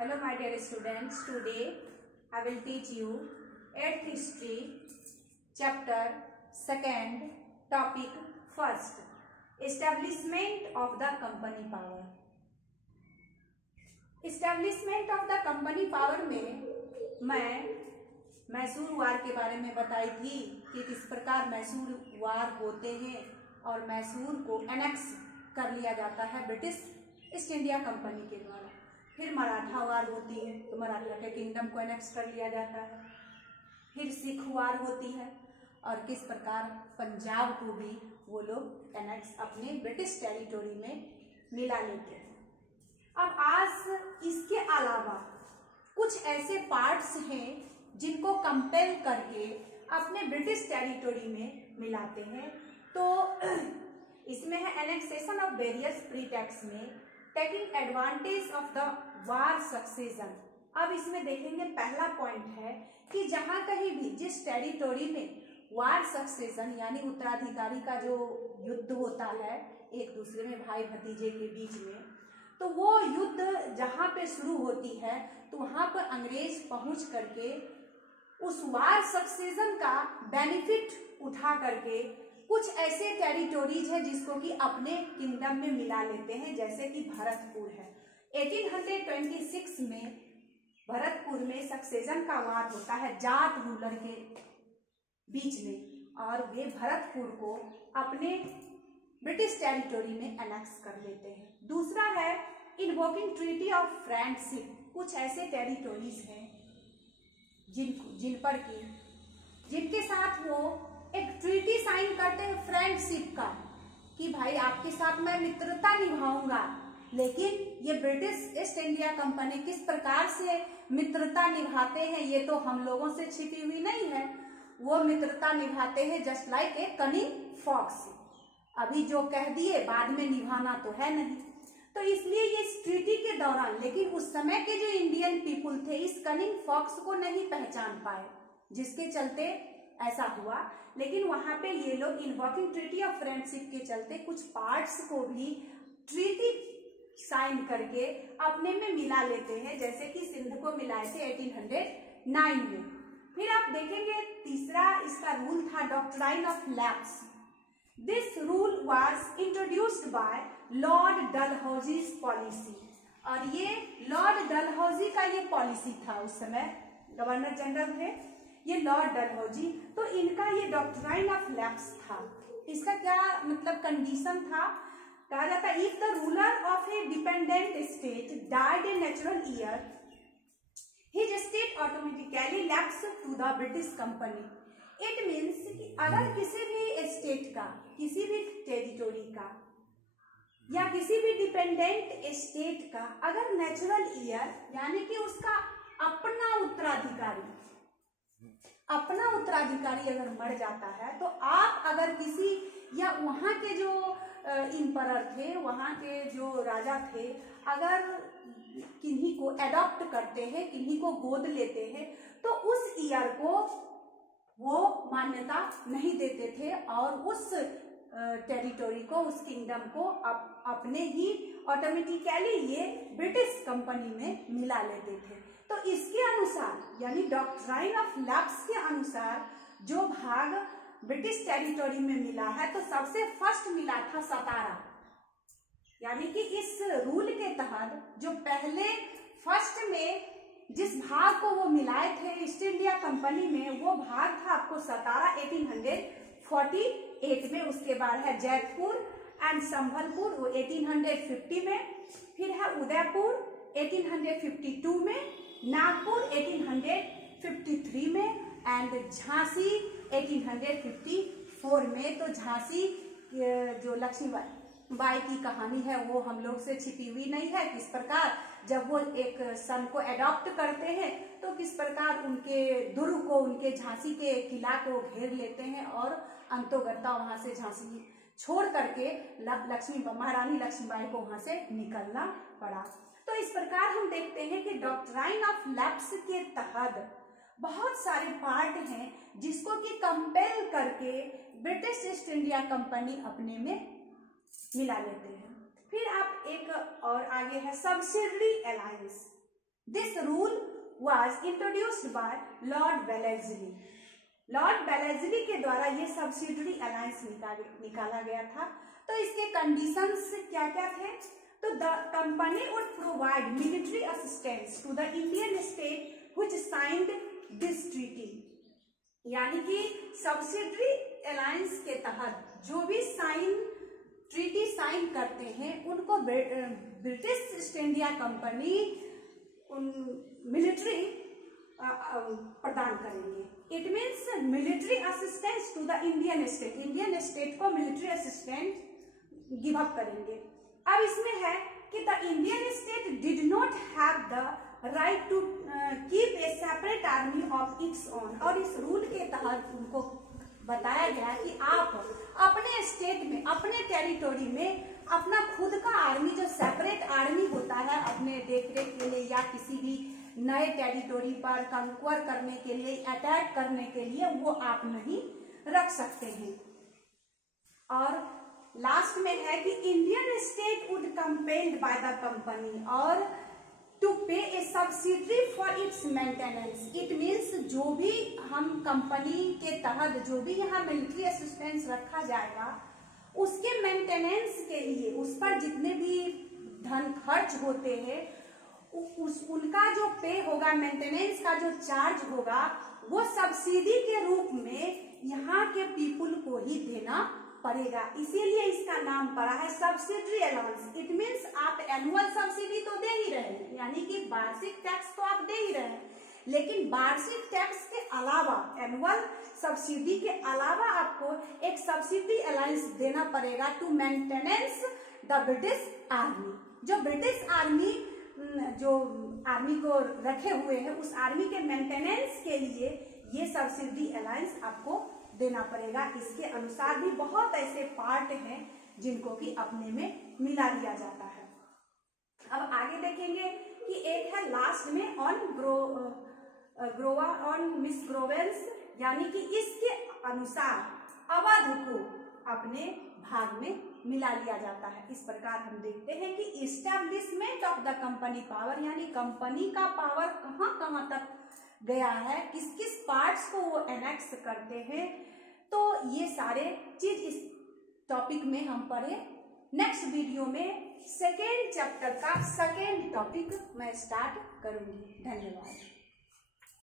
Hello my dear students, today I will teach you 8th history chapter 2nd topic 1st establishment of the company power। establishment of the company power में मैं मैसूर वार के बारे में बताई थी कि किस प्रकार मैसूर वार होते हैं और मैसूर को एनेक्स कर लिया जाता है ब्रिटिश ईस्ट इंडिया कंपनी के द्वारा। फिर मराठा वार होती है तो मराठा के किंगडम को एनेक्स कर लिया जाता है। फिर सिख वार होती है और किस प्रकार पंजाब को भी वो लोग एनेक्स अपने ब्रिटिश टेरिटोरी में मिला लेते हैं। अब आज इसके अलावा कुछ ऐसे पार्ट्स हैं जिनको कंपेल करके अपने ब्रिटिश टेरिटोरी में मिलाते हैं। तो इसमें है एनेक्सेशन ऑफ वेरियस प्रीटेक्स में taking advantage of the war succession. अब इसमें देखेंगे पहला पॉइंट है कि जहां कहीं भी जिस टेरिटोरी में वार सक्सेशन यानी उत्तराधिकारी का जो युद्ध होता है एक दूसरे में भाई भतीजे के बीच में, तो वो युद्ध जहां पे शुरू होती है तो वहां पर अंग्रेज पहुंच करके उस वार सक्सेशन का बेनिफिट उठा करके कुछ ऐसे टेरिटोरीज है जिसको कि अपने किंगडम में मिला लेते हैं, जैसे कि भरतपुर है। 1826 में भरतपुर में सक्सेशन का वार होता है जाट रूलर के बीच में और वे भरतपुर को अपने ब्रिटिश टेरिटोरी में एनेक्स कर लेते हैं। दूसरा है इन्वोकिंग ट्रीटी ऑफ फ्रेंडशिप। कुछ ऐसे टेरिटोरीज हैं जिनके साथ वो एक ट्रीटी साइन करते हैं फ्रेंडशिप का कि भाई आपके साथ मैं मित्रता निभाऊंगा। लेकिन ये ब्रिटिश ईस्ट इंडिया कंपनी किस प्रकार से मित्रता निभाते हैं ये तो हम लोगों से छिपी हुई नहीं है। वो मित्रता निभाते हैं just like a cunning fox. अभी जो कह दिए बाद में निभाना तो है नहीं। तो इसलिए ये इस ट्रीटी के दौरान, लेकिन उस समय के जो इंडियन पीपुल थे इस कनिंग फॉक्स को नहीं पहचान पाए, जिसके चलते ऐसा हुआ। लेकिन वहां पे ये लोग इन्वोकिंग ट्रीटी ऑफ फ्रेंडशिप के चलते कुछ पार्ट्स को भी ट्रीटी साइन करके अपने में मिला लेते हैं, जैसे कि सिंध को मिलाए थे 1809 में। फिर आप देखेंगे तीसरा इसका रूल था doctrine of lapse. This rule was introduced by Lord Dalhousie's policy. और ये लॉर्ड डलहौजी का ये पॉलिसी था, उस समय गवर्नर जनरल थे ये लॉर्ड डलहौजी। तो इनका ये डॉक्ट्राइन ऑफ लैप्स था। इसका क्या मतलब कंडीशन था, कहा जाता है if the ruler of a dependent state died a natural heir his state automatically lapse to the British company. It means कि अगर किसी भी स्टेट का, किसी भी टेरिटोरी का या किसी भी डिपेंडेंट स्टेट का अगर नेचुरल ईयर यानी कि उसका अपना उत्तराधिकारी अगर मर जाता है, तो आप अगर किसी या वहां के जो इंपरर थे, वहां के जो राजा थे, अगर किन्हीं को एडॉप्ट करते हैं, किन्हीं को गोद लेते हैं, तो उस ईयर को वो मान्यता नहीं देते थे और उस टेरिटोरी को, उस किंगडम को अपने ही ऑटोमेटिकली ये ब्रिटिश कंपनी में मिला लेते थे। तो इसके अनुसार यानी डॉक्ट्राइन ऑफ लैप्स के अनुसार जो भाग ब्रिटिश टेरिटोरी में मिला है, तो सबसे फर्स्ट मिला था सतारा। यानी कि इस रूल के तहत जो पहले फर्स्ट में जिस भाग को वो मिलाए थे ईस्ट इंडिया कंपनी में, वो भाग था आपको सतारा 1848 में। उसके बाद है जयपुर एंड संभलपुर वो 1850 में। फिर है उदयपुर 1852 में, नागपुर 1853 में एंड झांसी 1854 में। तो झांसी जो लक्ष्मीबाई की कहानी है वो हम लोग से छिपी हुई नहीं है। किस प्रकार जब वो एक सन को एडॉप्ट करते हैं तो किस प्रकार उनके दुर्ग को, उनके झांसी के किला को घेर लेते हैं और अंतोगत्ता वहां से झांसी छोड़ करके महारानी लक्ष्मीबाई को वहां से निकलना पड़ा। तो इस प्रकार हम देखते हैं कि डॉक्ट्राइन ऑफ लैप्स के तहत बहुत सारे पार्ट हैं जिसको कि कंपेल करके ब्रिटिश ईस्ट इंडिया कंपनी अपने में मिला लेते हैं। फिर आप एक और आगे है subsidiary alliance. This rule was introduced by Lord Wellesley. Lord Wellesley के द्वारा ये सब्सिडरी अलायंस निकाला गया था। तो इसके कंडीशंस क्या क्या थे? तो the company would provide military assistance to the Indian state which signed this treaty, यानी कि सब्सिडरी अलायंस के तहत जो भी ट्रीटी साइन करते हैं उनको British East India Company military प्रदान करेंगे। It means military assistance to the Indian state को मिलिट्री असिस्टेंस गिव अप करेंगे। अब इसमें है कि the Indian state did not have the right to keep a separate army of its own, और इस रूल के तहत उनको बताया गया कि आप अपने स्टेट में, अपने टेरिटोरी में अपना खुद का आर्मी, जो सेपरेट आर्मी होता है अपने देखरेख के लिए या किसी भी नए टेरिटोरी पर कंक्वर करने के लिए, अटैक करने के लिए, वो आप नहीं रख सकते हैं। और लास्ट में है कि Indian state would compelled by the company or to pay a subsidy for its maintenance. It means जो भी हम कंपनी के तहत जो भी यहाँ मिलिट्री असिस्टेंस रखा जाएगा उसके मेंटेनेंस के लिए, उस पर जितने भी धन खर्च होते हैं उनका जो पे होगा, मेंटेनेंस का जो चार्ज होगा, वो सब्सिडी के रूप में यहाँ के पीपुल को ही देना पड़ेगा। इसीलिए इसका नाम पड़ा है सब्सिडी अलाउंस। इट मीन्स आप एनुअल सब्सिडी तो दे ही रहे हैं, यानी कि वार्षिक टैक्स तो आप दे ही रहे हैं, लेकिन वार्षिक टैक्स के अलावा, एनुअल सब्सिडी के अलावा आपको एक सब्सिडी अलाउंस देना पड़ेगा to maintenance the British army. जो ब्रिटिश आर्मी जो आर्मी को रखे हुए हैं, उस आर्मी के मेंटेनेंस के लिए ये सब्सिडी अलाउंस आपको देना पड़ेगा। इसके अनुसार भी बहुत ऐसे पार्ट हैं जिनको कि अपने में मिला लिया जाता है। अब आगे देखेंगे कि एक है लास्ट में ऑन ग्रोवा ऑन मिस ग्रोवेंस, यानी कि इसके अनुसार अवध को अपने भाग में मिला लिया जाता है। इस प्रकार हम देखते हैं कि establishment of the company power, यानी कंपनी का पावर कहाँ कहाँ तक गया है, किस किस पार्ट्स को वो एनेक्स करते हैं। तो ये सारे चीज इस टॉपिक में हम पढ़े। नेक्स्ट वीडियो में सेकेंड चैप्टर का सेकेंड टॉपिक मैं स्टार्ट करूंगी। धन्यवाद।